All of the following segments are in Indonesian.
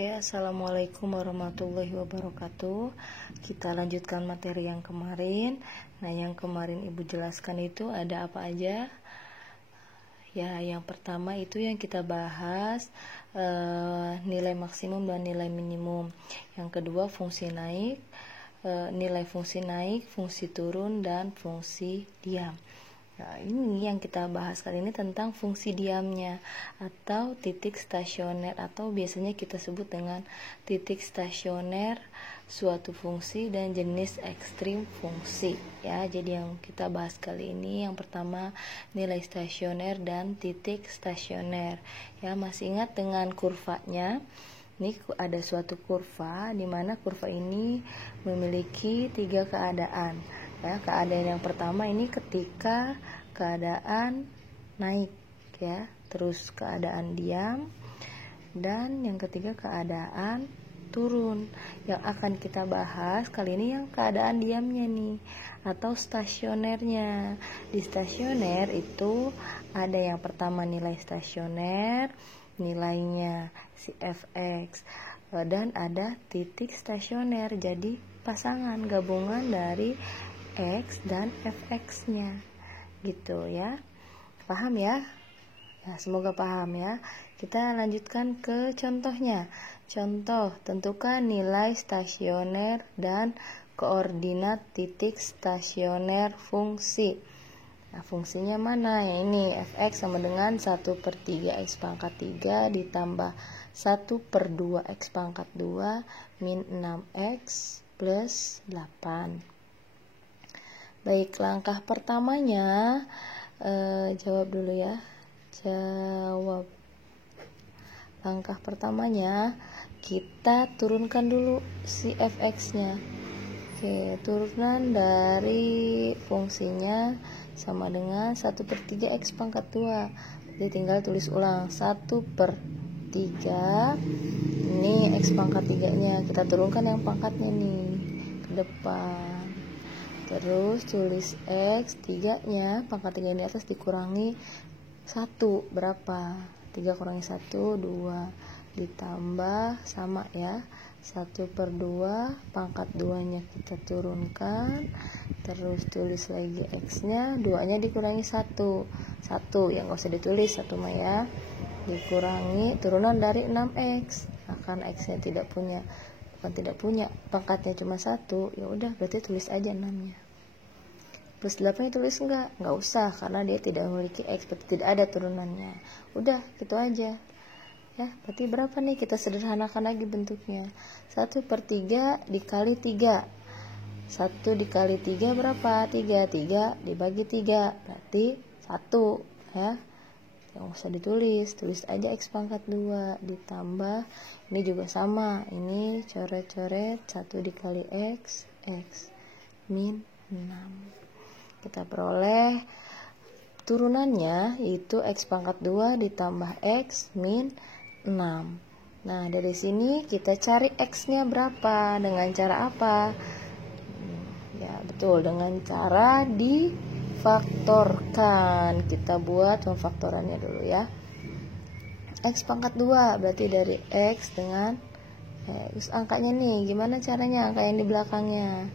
Oke, assalamualaikum warahmatullahi wabarakatuh. Kita lanjutkan materi yang kemarin. Nah, yang kemarin ibu jelaskan itu ada apa aja? Ya, yang pertama itu yang kita bahas nilai maksimum dan nilai minimum. Yang kedua fungsi naik, nilai fungsi naik, fungsi turun, dan fungsi diam. Nah, ini yang kita bahas kali ini tentang fungsi diamnya atau titik stasioner, atau biasanya kita sebut dengan titik stasioner suatu fungsi dan jenis ekstrim fungsi. Ya, jadi yang kita bahas kali ini yang pertama nilai stasioner dan titik stasioner. Ya, masih ingat dengan kurvanya? Ini ada suatu kurva di mana kurva ini memiliki 3 keadaan. Ya, keadaan yang pertama ini ketika keadaan naik, ya, terus keadaan diam, dan yang ketiga keadaan turun. Yang akan kita bahas kali ini yang keadaan diamnya nih, atau stasionernya. Di stasioner itu ada yang pertama nilai stasioner, nilainya si fx, dan ada titik stasioner. Jadi pasangan gabungan dari X dan fx-nya gitu ya. Paham ya? Nah, semoga paham ya. Kita lanjutkan ke contohnya. Contoh, tentukan nilai stasioner dan koordinat titik stasioner fungsi. Nah, fungsinya mana? Ya, ini fx sama dengan 1/3 x pangkat 3 ditambah 1/2 x pangkat 2 min 6x plus 8. Baik, langkah pertamanya jawab dulu ya. Langkah pertamanya kita turunkan dulu si fx-nya. Oke, turunan dari fungsinya sama dengan 1/3 x pangkat 2. Jadi tinggal tulis ulang 1/3. Ini x pangkat 3-nya. Kita turunkan yang pangkatnya nih ke depan. Terus tulis X, 3-nya, pangkat 3 di atas dikurangi 1, berapa? 3 kurangi 1, 2. Ditambah, sama ya, 1/2, pangkat 2-nya kita turunkan. Terus tulis lagi X-nya, 2-nya dikurangi 1. 1, yang gak usah ditulis, 1 mah ya. Dikurangi, turunan dari 6X. Nah, karena X-nya tidak punya pangkatnya cuma 1, ya udah berarti tulis aja 6-nya. Plus 8 tulis enggak usah karena dia tidak memiliki X, berarti tidak ada turunannya. Udah gitu aja ya. Berarti berapa nih? Kita sederhanakan lagi bentuknya. 1/3 dikali 3. 1 dikali 3 berapa? 3 dibagi 3 berarti 1 ya. Yang usah ditulis, tulis aja x pangkat 2 ditambah, ini juga sama, ini coret-coret 1 dikali x min 6. Kita peroleh turunannya yaitu x pangkat 2 ditambah x min 6. Nah, dari sini kita cari x-nya berapa, dengan cara apa? Ya, betul, dengan cara faktorkan. Kita buat pemfaktorannya dulu ya. X pangkat 2 berarti dari X dengan X. Angkanya nih, gimana caranya? Angka yang di belakangnya.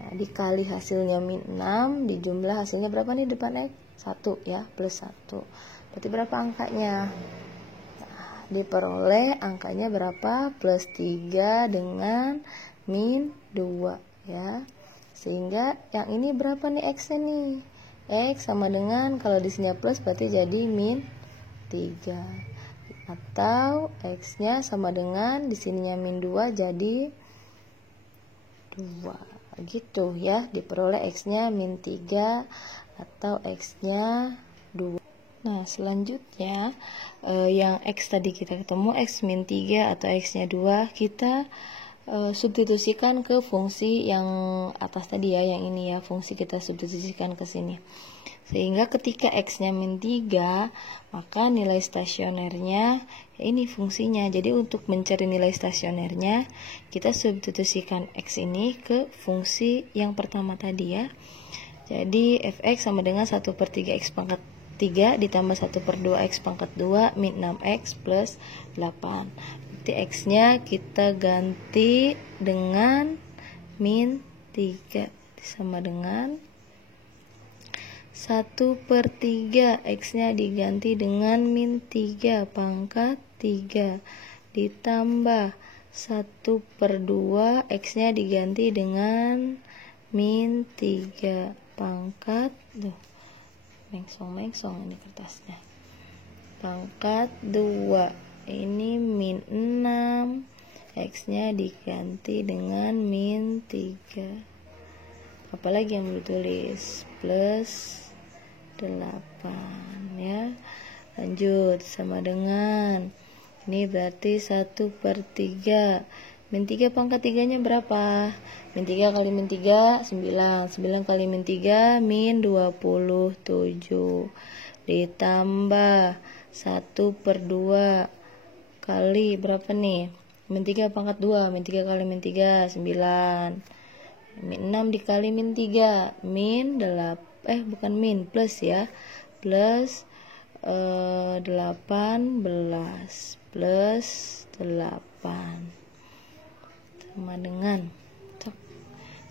Nah, dikali hasilnya min 6, dijumlah hasilnya berapa nih depan X? 1 ya, plus 1. Berarti berapa angkanya? Nah, diperoleh angkanya berapa? Plus 3 dengan min 2 ya. Sehingga yang ini berapa nih X-nya nih? X sama dengan, kalau di sini plus berarti jadi min 3. Atau X-nya sama dengan, di sininya min 2 jadi 2. Gitu ya, diperoleh X-nya min 3 atau X-nya 2. Nah, selanjutnya yang X tadi kita ketemu X min 3 atau X-nya 2, kita substitusikan ke fungsi yang atas tadi ya, yang ini ya, fungsi kita substitusikan ke sini. Sehingga ketika X-nya min 3, maka nilai stasionernya ya ini fungsinya. Jadi untuk mencari nilai stasionernya, kita substitusikan X ini ke fungsi yang pertama tadi ya. Jadi fx sama dengan 1/3 x pangkat 3 ditambah 1/2 x pangkat 2 min 6x plus 8. berarti X-nya kita ganti dengan min 3 sama dengan 1/3. X-nya diganti dengan min 3 pangkat 3 ditambah 1/2. X-nya diganti dengan min 3 pangkat mengsong ini kertasnya, pangkat 2. Ini min 6. X-nya diganti dengan min 3. Apalagi yang ditulis? Plus 8 ya. Lanjut, sama dengan ini berarti 1/3. Min 3 pangkat 3 nya berapa? Min 3 kali min 3 9. 9 kali min 3 min 27 ditambah 1/2 kali berapa nih? Min 3 pangkat 2. Min 3 kali min 3 9. Min 6 dikali min 3 min 8, bukan min, plus ya, plus 18 plus 8 sama dengan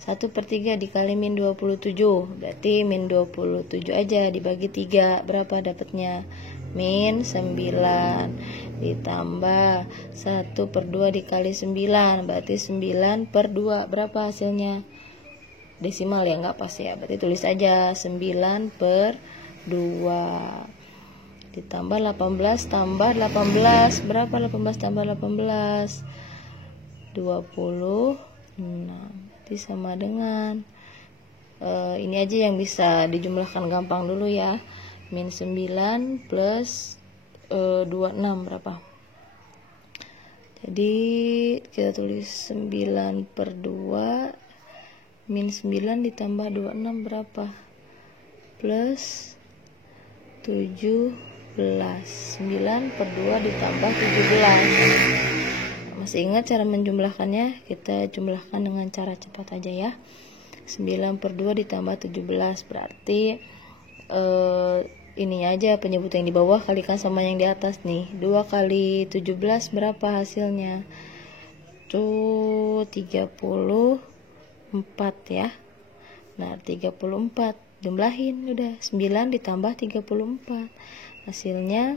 1/3 dikali min 27, berarti min 27 aja dibagi 3 berapa dapatnya? Min 9 ditambah 1/2 dikali 9 berarti 9/2 berapa hasilnya? Desimal ya, nggak pas ya, berarti tulis aja 9/2 ditambah 18 tambah 18 berapa? 18 tambah 18 26. Jadi sama dengan ini aja yang bisa dijumlahkan gampang dulu ya. Min 9 plus 26 berapa? Jadi kita tulis 9/2 min 9 ditambah 26 berapa? Plus 17. 9/2 ditambah 17. Masih ingat cara menjumlahkannya? Kita jumlahkan dengan cara cepat aja ya. 9/2 ditambah 17 berarti ini aja penyebut yang di bawah kalikan sama yang di atas nih. 2 kali 17 berapa hasilnya? Tuh 34 ya. Nah 34 jumlahin udah 9 ditambah 34 hasilnya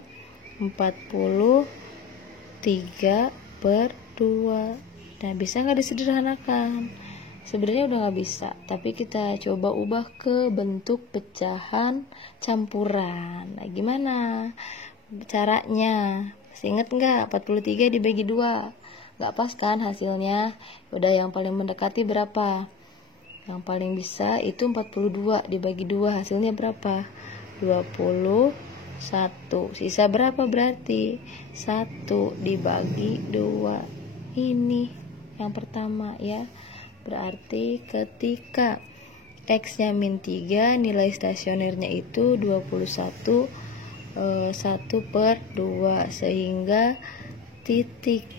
43/2. Nah bisa nggak disederhanakan? Sebenarnya udah nggak bisa, tapi kita coba ubah ke bentuk pecahan campuran. Nah gimana caranya? Masih inget nggak? 43 dibagi 2 nggak pas kan hasilnya? Udah yang paling mendekati berapa? Yang paling bisa itu 42 dibagi 2 hasilnya berapa? 21. Sisa berapa berarti? 1 dibagi 2. Ini yang pertama ya. Berarti ketika X-nya min 3, nilai stasionernya itu 21 1/2 sehingga titik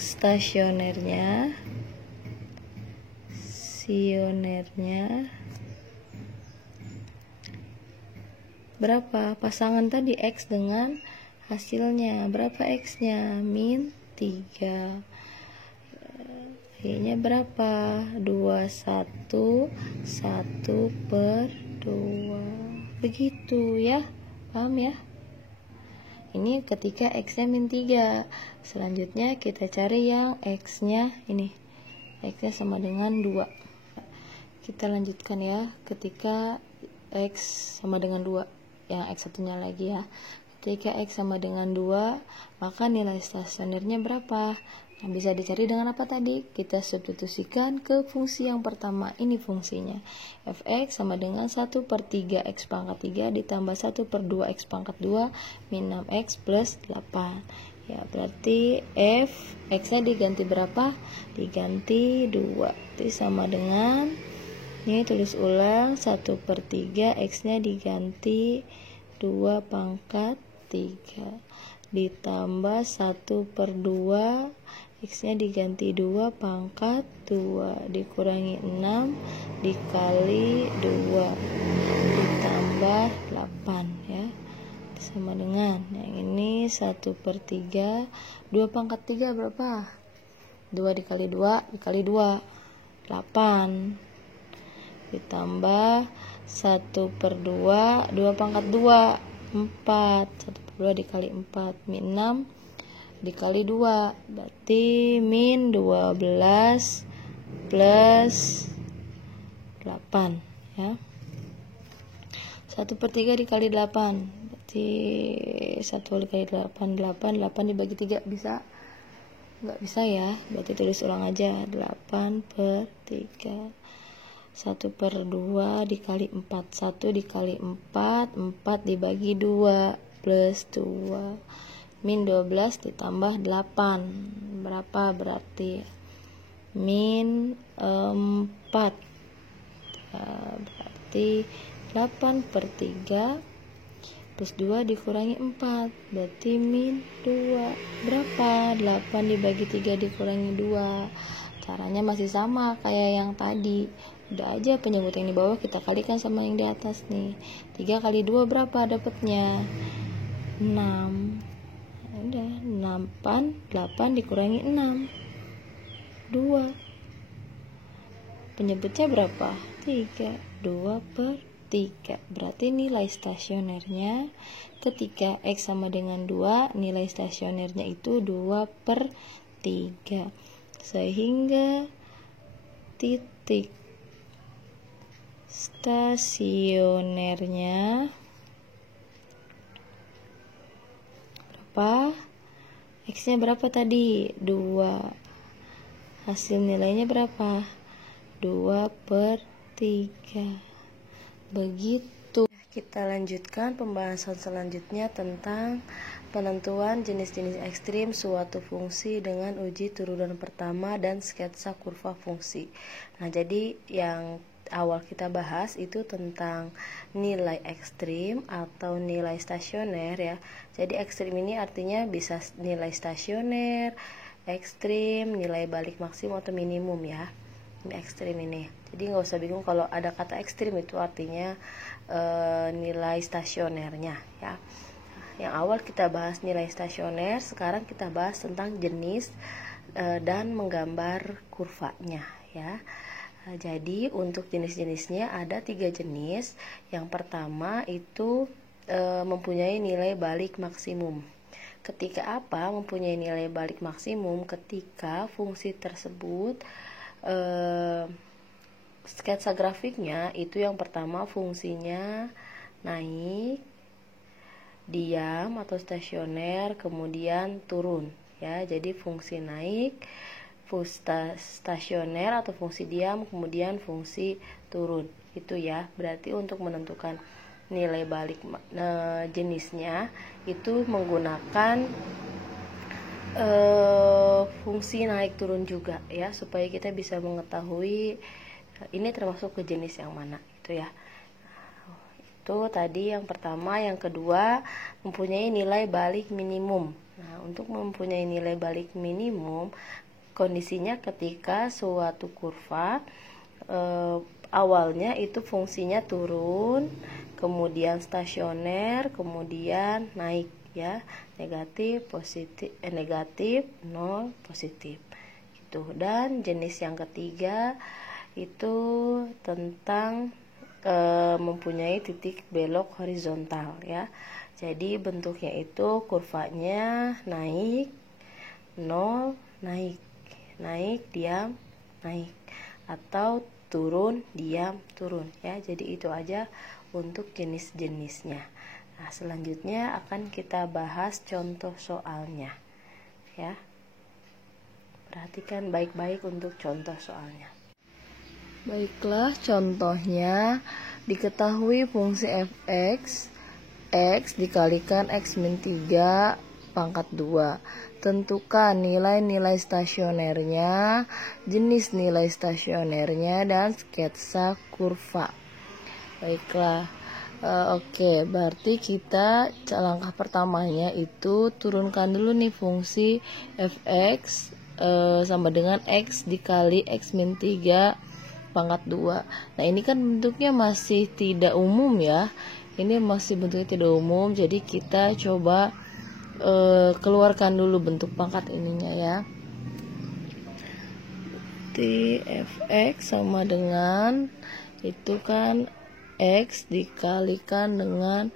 stasionernya berapa? Pasangan tadi X dengan hasilnya berapa? X-nya min 3. Y-nya berapa? 21 1/2. Begitu ya. Paham ya? Ini ketika X-nya min 3. Selanjutnya kita cari yang X-nya ini. X-nya sama dengan 2. Kita lanjutkan ya. Ketika X sama dengan 2. Yang X satunya lagi ya. Ketika X sama dengan 2, maka nilai stasionernya berapa? Nah, bisa dicari dengan apa tadi? Kita substitusikan ke fungsi yang pertama. Ini fungsinya. Fx sama dengan 1/3 X pangkat 3 ditambah 1/2 X pangkat 2 min 6X plus 8. Ya, berarti F X-nya diganti berapa? Diganti 2. Itu sama dengan, ini tulis ulang, 1/3 X-nya diganti 2 pangkat 3 ditambah 1/2 X-nya diganti 2 pangkat 2 dikurangi 6 dikali 2 ditambah 8 ya. sama dengan yang ini 1/3. 2/3 berapa? 2 dikali 2 dikali 2 8, ditambah 1/2 2/2 4, 1/2 dikali 4 min 6 dikali 2 berarti min 12 plus 8 ya. 1/3 dikali 8 berarti 1 dikali 8 8 dibagi 3 bisa? Nggak bisa ya, berarti tulis ulang aja 8/3. 1/2 dikali 4 1 dikali 4 4 dibagi 2 plus 2 min 12 ditambah 8 berapa berarti? Min 4 berarti 8/3 plus 2 dikurangi 4 berarti min 2 berapa? 8 dibagi 3 dikurangi 2. Caranya masih sama kayak yang tadi, udah aja penyebut yang di bawah kita kalikan sama yang di atas nih. 3 kali 2 berapa dapatnya? 6. Udah 8 dikurangi 6 2. Penyebutnya berapa? 3. 2/3 berarti nilai stasionernya ketika X sama dengan 2, nilai stasionernya itu 2/3 sehingga titik stasionernya berapa? X nya berapa tadi? 2. Hasil nilainya berapa? 2/3. Begitu. Kita lanjutkan pembahasan selanjutnya tentang penentuan jenis-jenis ekstrim suatu fungsi dengan uji turunan pertama dan sketsa kurva fungsi. Nah, jadi yang awal kita bahas itu tentang nilai ekstrim atau nilai stasioner ya. Jadi ekstrim ini artinya bisa nilai stasioner, ekstrim, nilai balik maksimum atau minimum ya. Ini ekstrim ini. Jadi nggak usah bingung kalau ada kata ekstrim itu artinya nilai stasionernya ya. Yang awal kita bahas nilai stasioner, sekarang kita bahas tentang jenis dan menggambar kurvanya ya. Jadi untuk jenis-jenisnya ada 3 jenis. Yang pertama itu mempunyai nilai balik maksimum. Ketika apa mempunyai nilai balik maksimum? Ketika fungsi tersebut sketsa grafiknya itu yang pertama fungsinya naik, diam atau stasioner, kemudian turun ya. Jadi fungsi naik, stasioner atau fungsi diam, kemudian fungsi turun itu ya. Berarti untuk menentukan nilai balik jenisnya itu menggunakan fungsi naik turun juga ya, supaya kita bisa mengetahui ini termasuk ke jenis yang mana itu ya. Itu tadi yang pertama. Yang kedua mempunyai nilai balik minimum. Nah, untuk mempunyai nilai balik minimum kondisinya ketika suatu kurva awalnya itu fungsinya turun, kemudian stasioner, kemudian naik ya, negatif, positif, negatif, 0, positif gitu. Dan jenis yang ketiga itu tentang mempunyai titik belok horizontal ya. Jadi bentuknya itu kurvanya naik, 0, naik, naik, diam, naik, atau turun, diam, turun ya. Jadi itu aja untuk jenis-jenisnya. Nah, selanjutnya akan kita bahas contoh soalnya ya. Perhatikan baik-baik untuk contoh soalnya. Baiklah, contohnya diketahui fungsi fx x dikalikan x min 3 pangkat 2. Tentukan nilai-nilai stasionernya, jenis nilai stasionernya, dan sketsa kurva. Baiklah. Oke, berarti kita langkah pertamanya itu turunkan dulu nih fungsi fx sama dengan x dikali x min 3 pangkat 2. Nah, ini kan bentuknya masih tidak umum ya. Ini masih bentuknya tidak umum, jadi kita coba keluarkan dulu bentuk pangkat ininya ya. Fx sama dengan itu kan x dikalikan dengan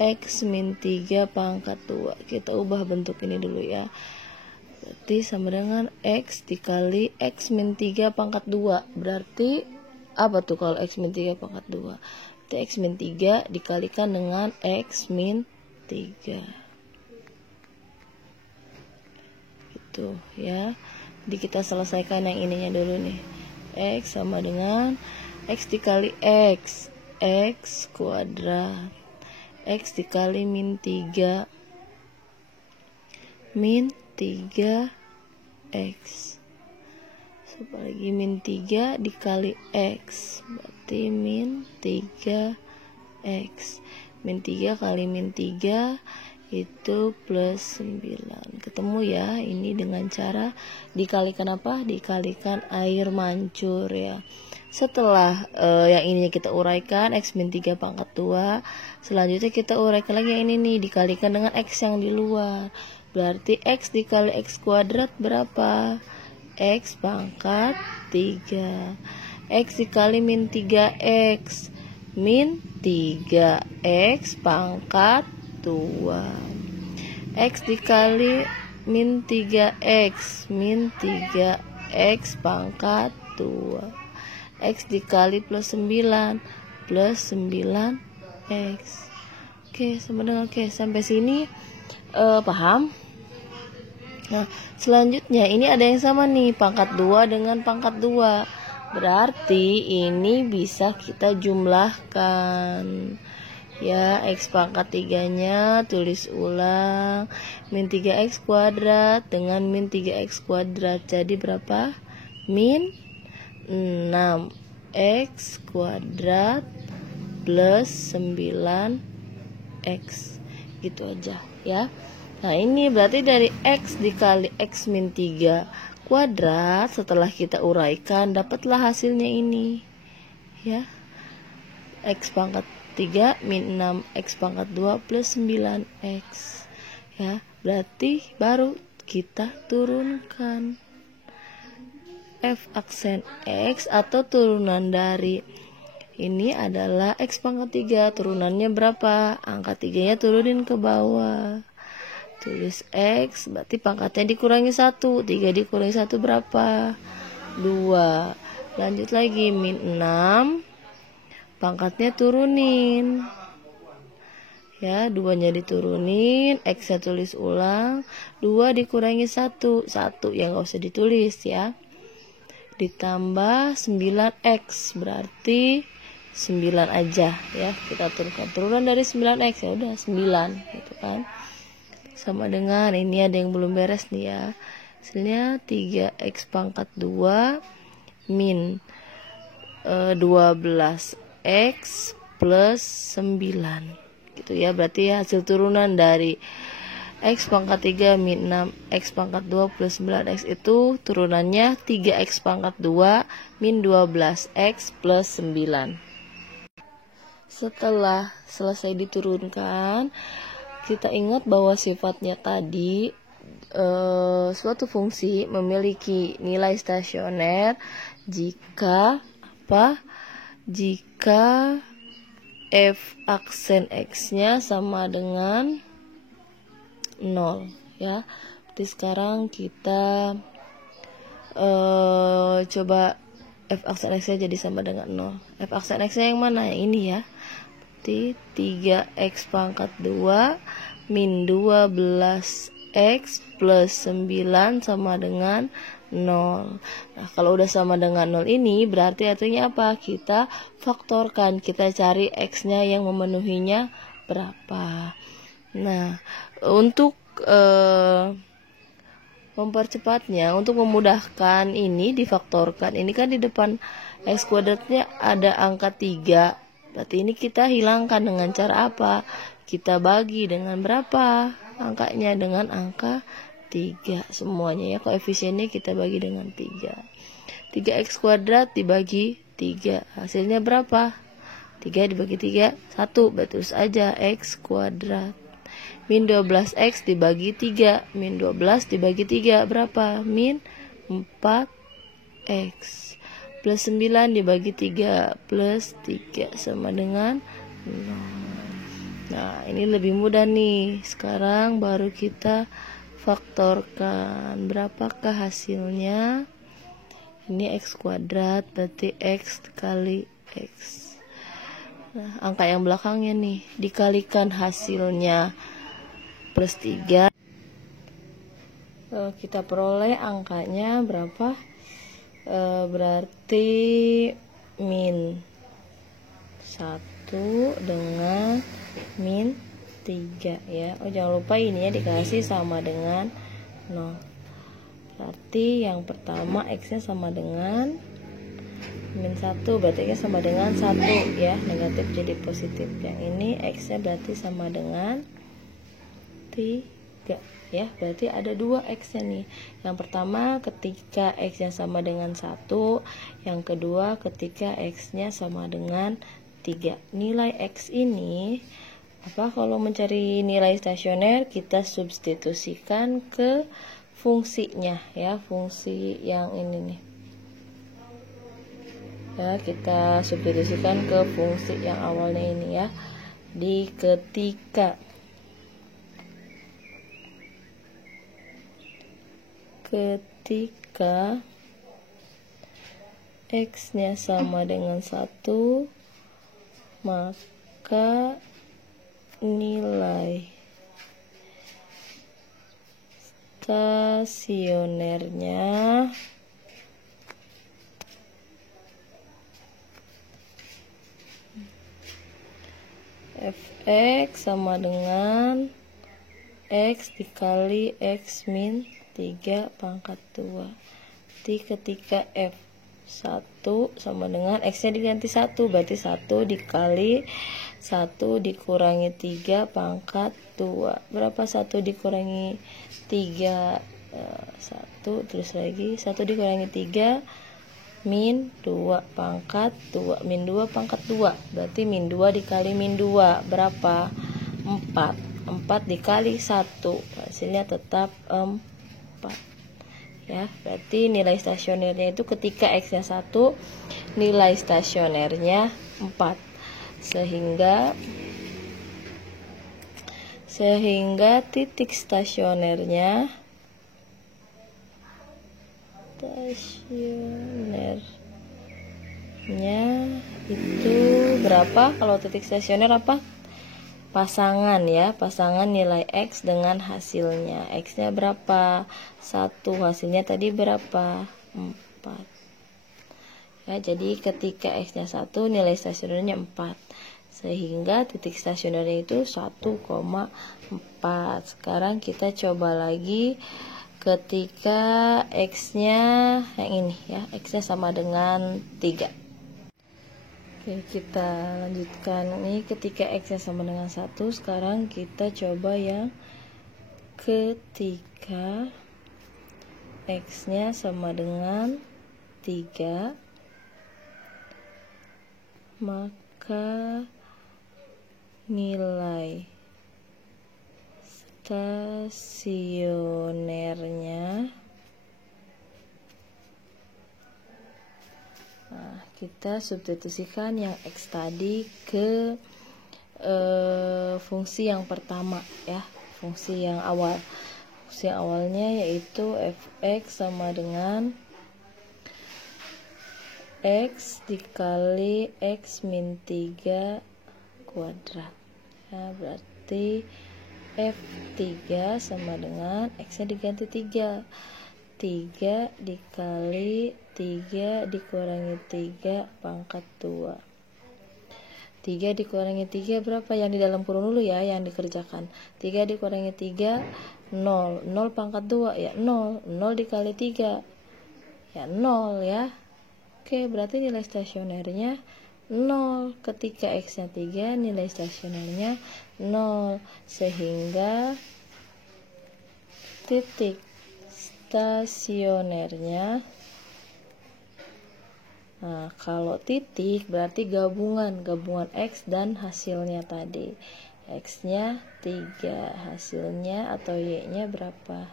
x min 3 pangkat 2. Kita ubah bentuk ini dulu ya. Berarti sama dengan x dikali x min 3 pangkat 2. Berarti apa tuh kalau x min 3 pangkat 2? Berarti x min 3 dikalikan dengan x min 3. Gitu ya. Jadi kita selesaikan yang ininya dulu nih. X sama dengan x dikali x kuadrat. X dikali min 3 x. Apalagi min 3 dikali x, berarti min 3x. Min 3 kali min 3 itu plus 9. Ketemu ya, ini dengan cara dikalikan apa? Dikalikan air mancur ya. Setelah yang ini kita uraikan x min 3 pangkat 2, selanjutnya kita uraikan lagi yang ini nih, dikalikan dengan x yang di luar. Berarti x dikali x kuadrat berapa? X pangkat 3. X dikali min 3x, min 3x pangkat 2. X dikali min 3x, min 3x pangkat 2. X dikali plus 9, plus 9x. Oke, sama dengan oke. Sampai sini paham? Nah, selanjutnya ini ada yang sama nih, pangkat 2 dengan pangkat 2. Berarti ini bisa kita jumlahkan. Ya, x pangkat 3-nya tulis ulang, min 3x kuadrat dengan min 3x kuadrat. Jadi berapa? Min 6x kuadrat plus 9x. Gitu aja ya. Nah, ini berarti dari x dikali x min 3 kuadrat, setelah kita uraikan dapatlah hasilnya ini ya. X pangkat 3 min 6x pangkat 2 plus 9x ya. Berarti baru kita turunkan f aksen x atau turunan dari ini adalah x pangkat 3. Turunannya berapa? Angka 3 nya turunin ke bawah, tulis x, berarti pangkatnya dikurangi 1. 3 dikurangi 1 berapa? 2. Lanjut lagi, min 6, pangkatnya turunin ya, 2-nya diturunin, x-nya tulis ulang, 2 dikurangi 1 yang gak usah ditulis ya, ditambah 9x, berarti 9 aja ya. Kita turunkan turunan dari 9x, ya udah 9 gitu kan. Sama dengan ini ada yang belum beres nih ya, hasilnya 3x pangkat 2 min 12x plus 9 gitu ya. Berarti hasil turunan dari x pangkat 3 min 6x pangkat 2 plus 9x itu turunannya 3x pangkat 2 min 12x plus 9. Setelah selesai diturunkan, kita ingat bahwa sifatnya tadi suatu fungsi memiliki nilai stasioner jika jika f aksen x-nya sama dengan 0 ya. Jadi sekarang kita coba f aksen x-nya jadi sama dengan 0. F aksen x-nya yang mana? Yang ini ya. Berarti 3x pangkat 2 min 12x plus 9 sama dengan 0. Nah, kalau udah sama dengan 0 ini berarti artinya apa? Kita faktorkan, kita cari x-nya yang memenuhinya berapa. Nah, untuk mempercepatnya, untuk memudahkan ini difaktorkan. Ini kan di depan x kuadratnya ada angka 3. Berarti ini kita hilangkan dengan cara apa? Kita bagi dengan berapa angkanya? Dengan angka 3 semuanya ya, koefisiennya kita bagi dengan 3. 3x kuadrat dibagi 3, hasilnya berapa? 3 dibagi 3, 1. Berarti terus aja X kuadrat. Min 12X dibagi 3. Min 12 dibagi 3 berapa? Min 4X. Plus 9 dibagi 3 plus 3 sama dengan 0. Nah, ini lebih mudah nih. Sekarang baru kita faktorkan. Berapakah hasilnya? Ini X kuadrat, berarti X kali X. Nah, angka yang belakangnya nih, dikalikan hasilnya plus 3. Kita peroleh angkanya berapa? Berarti min 1 dengan min 3 ya. Oh, jangan lupa ini ya dikasih sama dengan 0. Berarti yang pertama X nya sama dengan min 1, berarti X sama dengan 1 ya, negatif jadi positif. Yang ini X nya berarti sama dengan 3 ya, berarti ada 2 X nya nih. Yang pertama ketika X nya sama dengan 1, yang kedua ketika X nya sama dengan 3. Nilai X ini kalau mencari nilai stasioner kita substitusikan ke fungsinya ya, fungsi yang ini nih ya, kita substitusikan ke fungsi yang awalnya ini ya, di ketika X nya sama dengan 1, maka nilai stasionernya Fx sama dengan X dikali X min 3 pangkat 2. Jadi ketika F1 sama dengan X nya diganti 1, berarti 1 dikali 1 dikurangi 3 pangkat 2. Berapa 1 dikurangi 3? 1, terus lagi 1 dikurangi 3 min 2 pangkat 2. Min 2 pangkat 2, berarti min 2 dikali min 2 berapa? 4. 4 dikali 1, hasilnya tetap 4 ya. Berarti nilai stasionernya itu ketika X nya 1, nilai stasionernya 4. Sehingga titik stasionernya itu berapa? Kalau titik stasioner apa? Pasangan ya, pasangan nilai X dengan hasilnya. X nya berapa? 1, hasilnya tadi berapa? 4 ya. Jadi ketika X nya 1, nilai stasionernya 4, sehingga titik stasionernya itu 1,4. Sekarang kita coba lagi ketika X nya yang ini ya, X nya sama dengan 3. Oke, kita lanjutkan. Ini ketika X nya sama dengan 1. Sekarang kita coba yang ketika X nya sama dengan 3, maka nilai stasionernya, nah, kita substitusikan yang X tadi ke fungsi yang pertama ya, fungsi yang awal. Fungsi awalnya yaitu Fx sama dengan X dikali X min 3 kuadrat ya, berarti F3 sama dengan X nya diganti 3 dikali 3 dikurangi 3 pangkat 2. 3 dikurangi 3 berapa? Yang di dalam kurung dulu ya, yang dikerjakan. 3 dikurangi 3 0. 0 pangkat 2 ya 0. 0 dikali 3 ya 0 ya. Oke, berarti nilai stasionernya 0. Ketika X nya 3, nilai stasionernya 0. Sehingga titik stasionernya Nah, kalau titik berarti gabungan X dan hasilnya tadi. X-nya 3, hasilnya atau Y-nya berapa?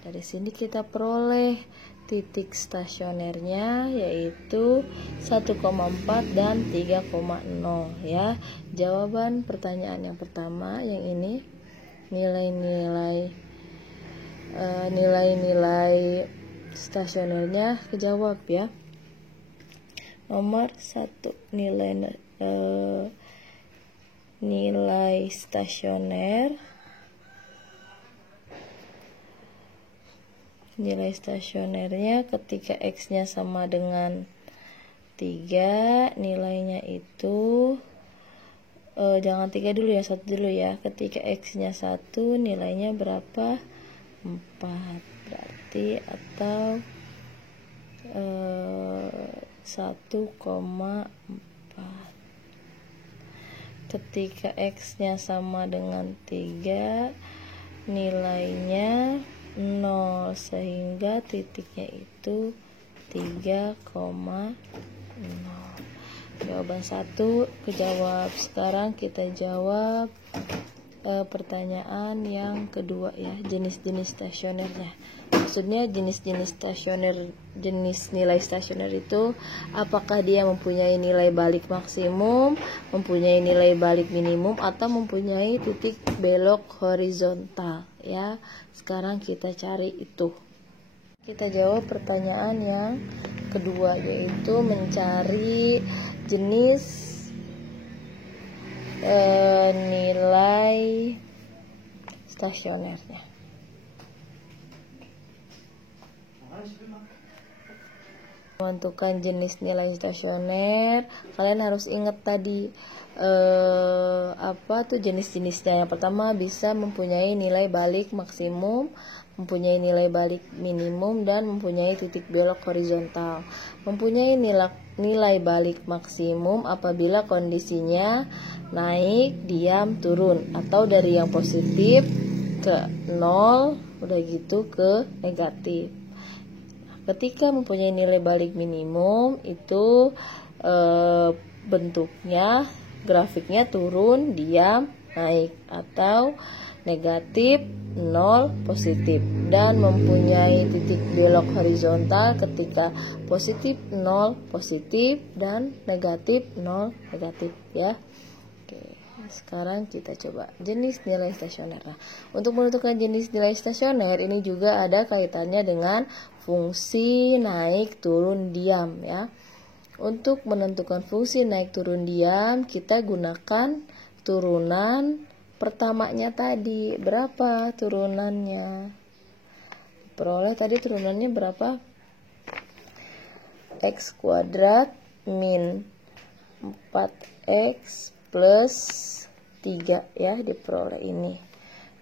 Dari sini kita peroleh titik stasionernya yaitu 1,4 dan 3,0 ya. Jawaban pertanyaan yang pertama yang ini nilai-nilai stasionernya kejawab ya. Nomor 1 nilai stasioner. Nilai stasionernya ketika X-nya sama dengan 3, nilainya itu jangan 3 dulu ya, 1 dulu ya. Ketika X-nya 1, nilainya berapa? 4. Berarti atau 1,4. Ketika X-nya sama dengan 3, nilainya 0, sehingga titiknya itu 3,0. Jawaban 1 kejawab. Sekarang kita jawab pertanyaan yang kedua ya, jenis-jenis stasionernya. Maksudnya jenis-jenis stasioner, jenis nilai stasioner itu apakah dia mempunyai nilai balik maksimum, mempunyai nilai balik minimum, atau mempunyai titik belok horizontal ya. Sekarang kita cari itu. Kita jawab pertanyaan yang kedua, yaitu mencari jenis nilai stasionernya. Menentukan jenis nilai stasioner, kalian harus ingat tadi apa tuh jenis-jenisnya. Yang pertama bisa mempunyai nilai balik maksimum, mempunyai nilai balik minimum, dan mempunyai titik belok horizontal. Mempunyai nilai balik maksimum apabila kondisinya naik, diam, turun, atau dari yang positif ke 0 udah gitu ke negatif. Ketika mempunyai nilai balik minimum itu bentuknya grafiknya turun, diam, naik, atau negatif, 0, positif. Dan mempunyai titik belok horizontal ketika positif 0, positif, dan negatif 0, negatif ya. Oke, sekarang kita coba jenis nilai stasioner. Nah, untuk menentukan jenis nilai stasioner ini juga ada kaitannya dengan fungsi naik turun diam ya. Untuk menentukan fungsi naik turun diam, kita gunakan turunan pertamanya tadi. Berapa turunannya? Peroleh tadi turunannya berapa? X kuadrat min 4X plus 3 ya, diperoleh ini.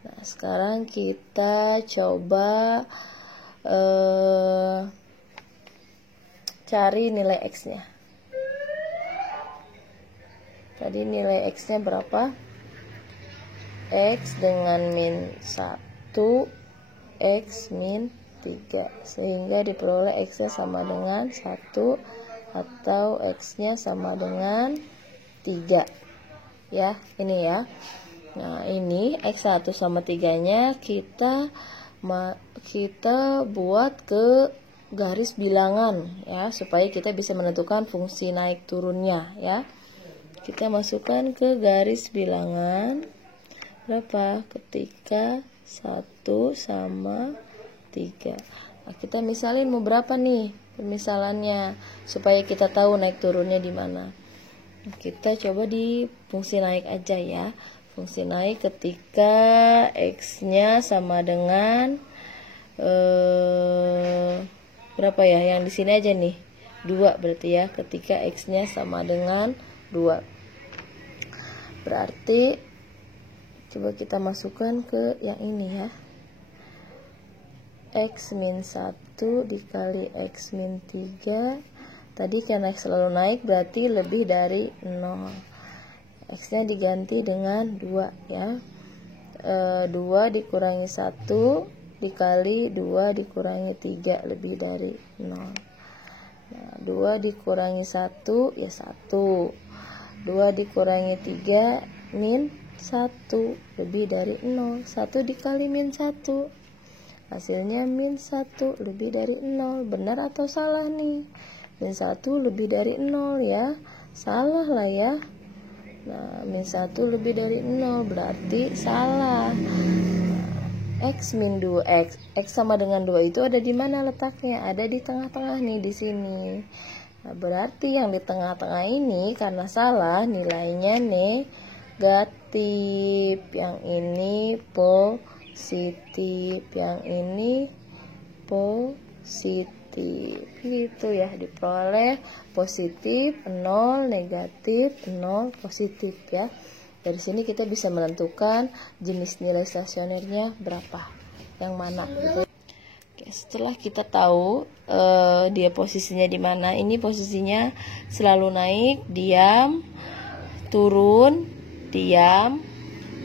Nah, sekarang kita coba cari nilai X-nya. Tadi nilai X-nya berapa? X dengan min 1, X min 3. Sehingga diperoleh X-nya sama dengan 1 atau X-nya sama dengan 3. Ya, ini ya. Nah, ini X1 sama 3-nya kita buat ke garis bilangan ya, supaya kita bisa menentukan fungsi naik turunnya ya. Kita masukkan ke garis bilangan berapa ketika 1 sama 3. Nah, kita misalin mau berapa nih permisalannya supaya kita tahu naik turunnya di mana. Kita coba di fungsi naik aja ya. Fungsi naik ketika X-nya sama dengan berapa ya? Yang di sini aja nih. 2 berarti ya, ketika X-nya sama dengan 2. Berarti coba kita masukkan ke yang ini ya. X min 1 dikali X min 3. Tadi karena X selalu naik berarti lebih dari 0. X-nya diganti dengan 2 ya. 2 dikurangi 1 dikali 2 dikurangi 3 lebih dari 0. Nah, 2 dikurangi 1 ya 1. 2 dikurangi 3 min 1 lebih dari 0. 1 dikali min 1 hasilnya min 1 lebih dari 0. Benar atau salah nih? Min 1 lebih dari 0 ya. Salah lah ya. Nah, min 1 lebih dari 0 berarti salah. X min 2x. X sama dengan 2 itu ada di mana letaknya? Ada di tengah-tengah nih, di sini. Nah, berarti yang di tengah-tengah ini karena salah nilainya negatif. Yang ini positif, yang ini positif. Gitu ya, diperoleh positif 0, negatif 0, positif ya. Dari sini kita bisa menentukan jenis nilai stasionernya berapa, yang mana gitu. Oke, setelah kita tahu dia posisinya di mana, ini posisinya selalu naik, diam, turun, diam,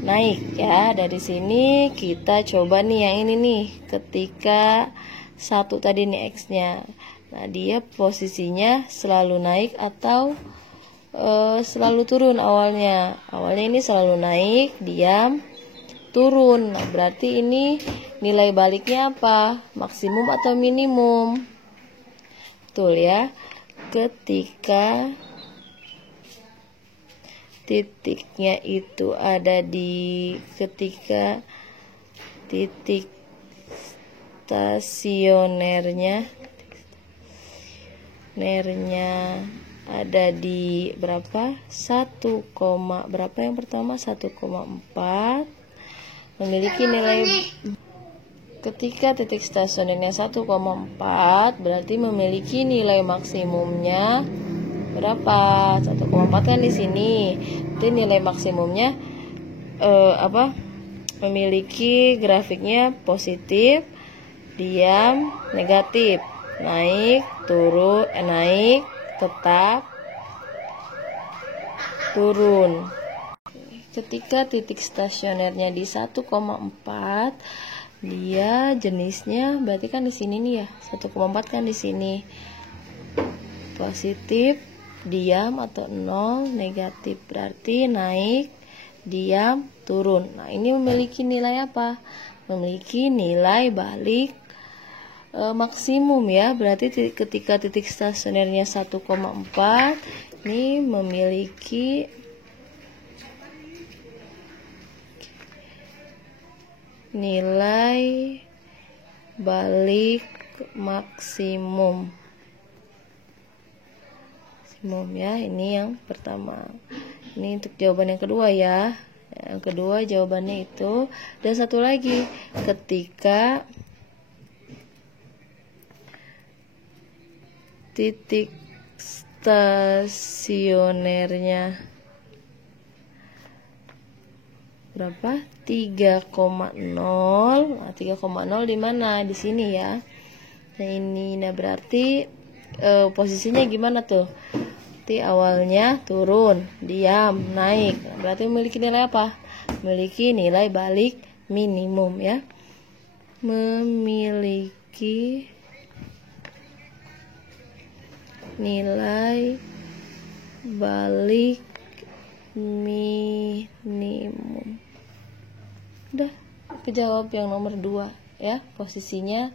naik ya. Dari sini kita coba nih yang ini nih, ketika 1 tadi nih X-nya. Nah, dia posisinya selalu naik atau selalu turun awalnya. Awalnya ini selalu naik, diam, turun. Nah, berarti ini nilai baliknya apa? Maksimum atau minimum? Betul ya. Ketika titiknya itu ada di titik stasionernya ada di berapa? 1, berapa yang pertama? 1,4 memiliki nilai. Ketika titik stasionernya 1,4 berarti memiliki nilai maksimumnya berapa? 1,4 kan di sini. Jadi nilai maksimumnya memiliki grafiknya positif, diam, negatif, naik, turun, naik, tetap, turun. Ketika titik stasionernya di 1,4, dia jenisnya berarti kan di sini nih ya, 1,4 kan di sini. Positif, diam atau 0, negatif berarti naik, diam, turun. Nah, ini memiliki nilai apa? Memiliki nilai balik maksimum ya. Berarti ketika titik stasionernya 1,4 ini memiliki nilai balik maksimum. Ya, ini yang pertama. Ini untuk jawaban yang kedua ya. Yang kedua jawabannya itu. Dan satu lagi, ketika titik stasionernya berapa? 3,0. Nah, 3,0 di mana? Di sini ya. Nah, ini berarti posisinya gimana tuh? Berarti awalnya turun, diam, naik. Berarti memiliki nilai apa? Memiliki nilai balik minimum ya. Memiliki nilai balik minimum. Udah, kejawab yang nomor 2 ya. Posisinya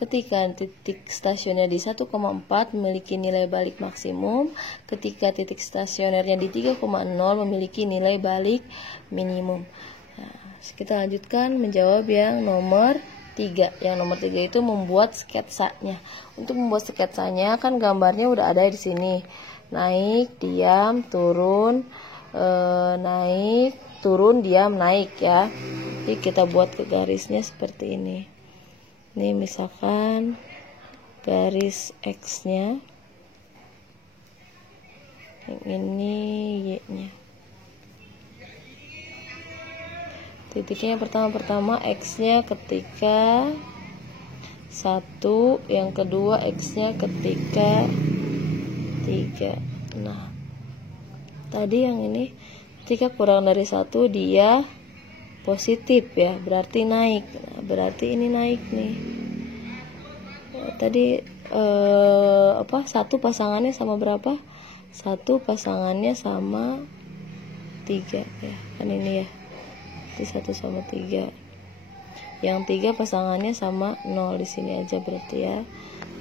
ketika titik stasioner di 1,4 memiliki nilai balik maksimum, ketika titik stasionernya di 3,0 memiliki nilai balik minimum. Nah, kita lanjutkan menjawab yang nomor 3. Yang nomor 3 itu membuat sketsanya. Untuk membuat sketsanya kan gambarnya udah ada di sini. Naik, diam, turun, naik, turun, diam, naik ya. Jadi kita buat ke garisnya seperti ini. Ini misalkan garis X-nya, yang ini Y-nya. Titiknya pertama X-nya ketika 1, yang kedua X-nya ketika 3. Nah, tadi yang ini ketika kurang dari 1 dia positif ya, berarti naik. Nah, berarti ini naik nih. Tadi satu pasangannya sama berapa? Satu pasangannya sama 3 ya, kan ini ya, itu 1 sama 3. Yang 3 pasangannya sama 0, di sini aja berarti ya.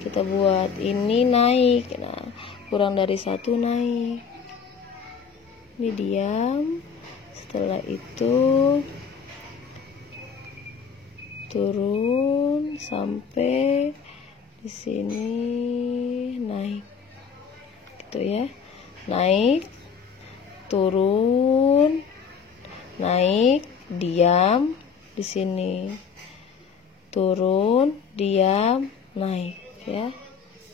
Kita buat ini naik, nah kurang dari 1 naik, ini diam. Setelah itu turun sampai di sini naik, gitu ya. Naik, turun, naik, diam di sini, turun, diam, naik ya.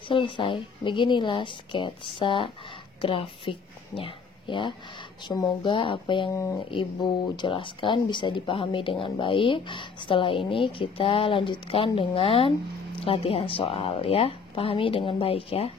Selesai. Beginilah sketsa grafiknya ya. Semoga apa yang Ibu jelaskan bisa dipahami dengan baik. Setelah ini kita lanjutkan dengan latihan soal ya. Pahami dengan baik ya.